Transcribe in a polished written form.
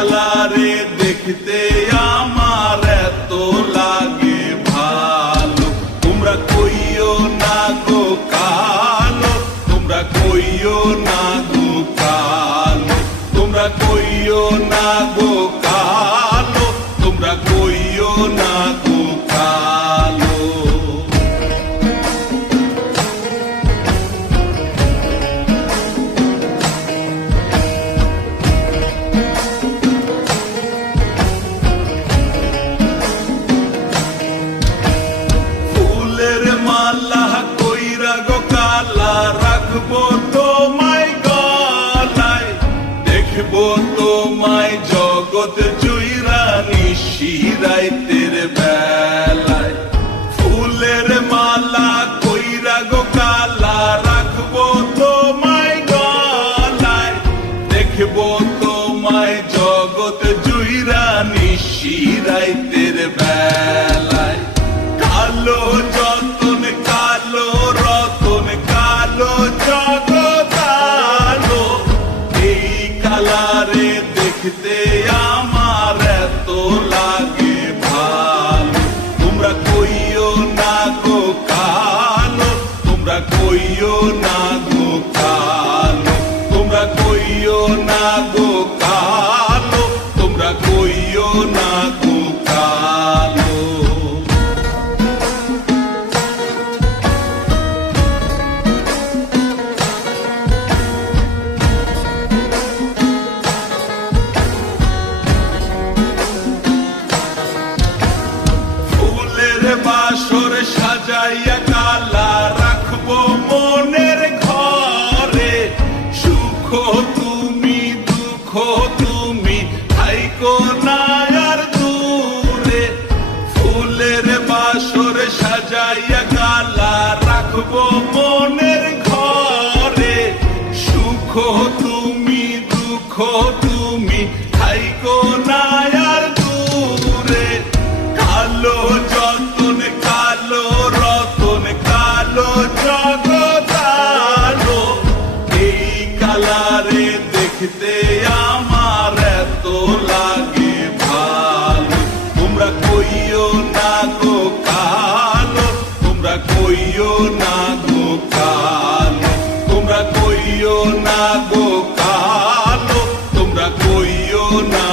কালারে দেখতে আমার এত লাগে ভালো। তোমরা কইও না গো কালো, তোমরা কইও না গো কালো, তোমরা কইও না গো কালো, তোমরা কইও না গো কালো। ফুলের মালা কইরা গো কালা রাখবো তোমায় গলায়, দেখবো তোমায় জগৎ জুইরা নিশিরাইতের বেলায়। ফুলের মালা কইরা গো কালা রাখবো তোমায় গলায়, দেখবো তোমায় জগৎ জুইরা নিশিরাইতের বেলায়। কালো যতন কালো রতন কালো জগৎ আলো, এই কালারে দেখতে আমার এত লাগে ভালো। তোমরা কইও না গো কালো, তোমরা কইও না গো কালো, তোমরা কইও না গো কালো, তোমরা কইও না গো কালো। বাসর সাজাইয়া কালা রাখবো মনের ঘরে, সুখ তুমি দুঃখ তুমি থাইকো না আর দূরে। ফুলের বাসর সাজাইয়া কালা রাখবো মনের ঘরে, সুখ তুমি দুঃখ তুমি থাইকো না আর দূরে। কালো যতন কালো রতন কালো জগৎ আলো, এই কালারে দেখতে আমার এত লাগে ভালো। তোমরা কইও না গো কালো, তোমরা কইও না গো কালো, তোমরা কইও না গো কালো, তোমরা কইও না।